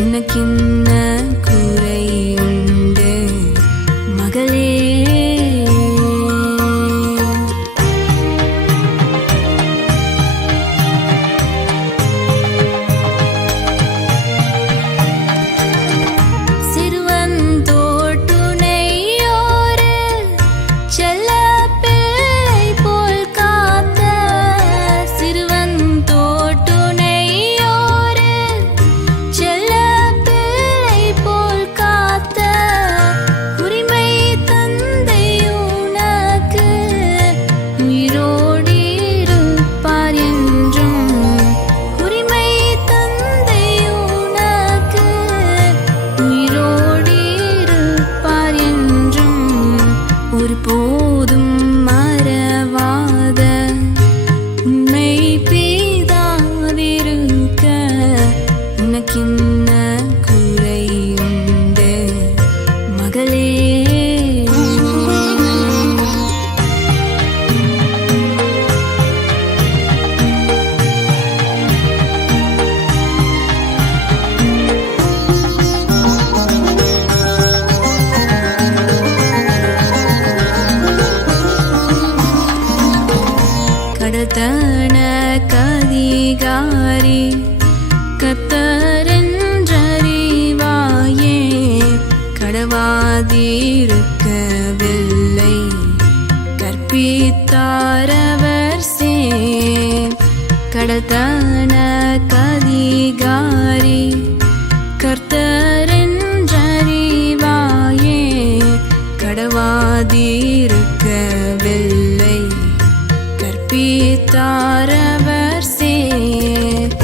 உனக்கென்ன குறையுண்டு மகளே? ஒருபோதும் மறவாத உன்னை பிதாவிருக்க உனக்கென்ன குறையுண்டு மகளே? தனக்கதிகாரி கர்த்தரென்றறிவாயே, கடவாதிருக்கவில்லை கற்பித்தாரவர் சேர். கடத்தனக்கதிகாரி கர்த்தரென்றறிவாயே, கடவாதிருக்கவில்லை கற்பித்தாரவர் சேர்.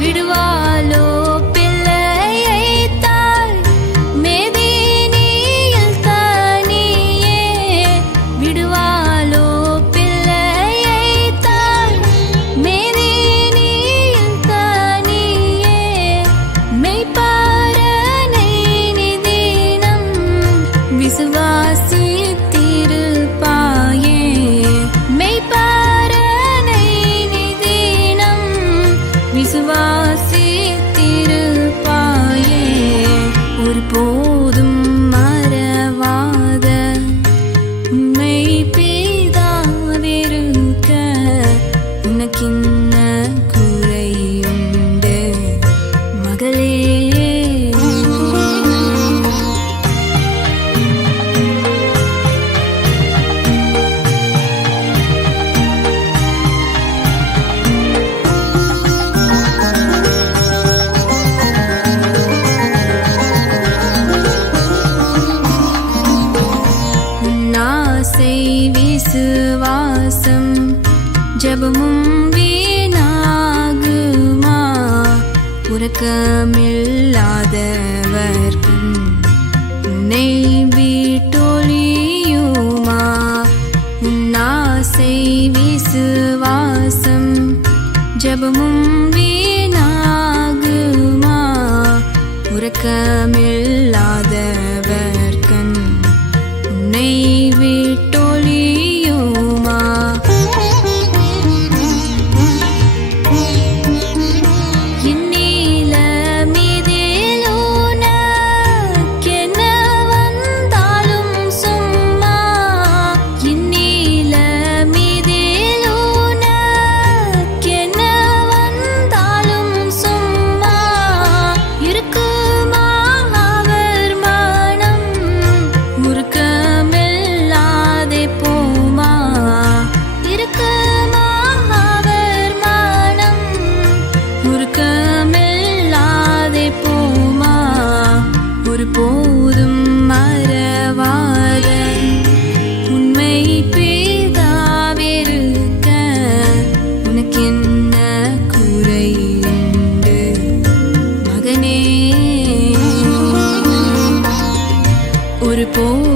விடுவாளோ பிள்ளையை தாய் மேதினியில் தனியே, விடுவாளோ பிள்ளையை தாய் மேதினியில் தனியே, மெய்ப்பாரனை நிதினம் விசுவாசித்திருப்பாயே, மெய்ப்பாரனை நிதினம் விசுவாசித்திருப்பாயே. ஒருபோதும் மறவாத உன்னை பிதாவிருக்க உனக்கென்ன குறையுண்டு மகளே? விசுவாசம் ஜபமும் வீணாகுமா? உறக்கமில்லாதவர்க்கும் உன்னை விட்டொழியுமா? உன்னாசை விசுவாசம் ஜபமும் வீணாகுமா? உறக்கமில்லாதவர்க்கன் உன்னை விட்டொழியுமா? ஒருபோதும் மறவாத உண்மை பிதாவிருக்க உனக்கென்ன குறையுண்டு மகனே? ஒருபோதும்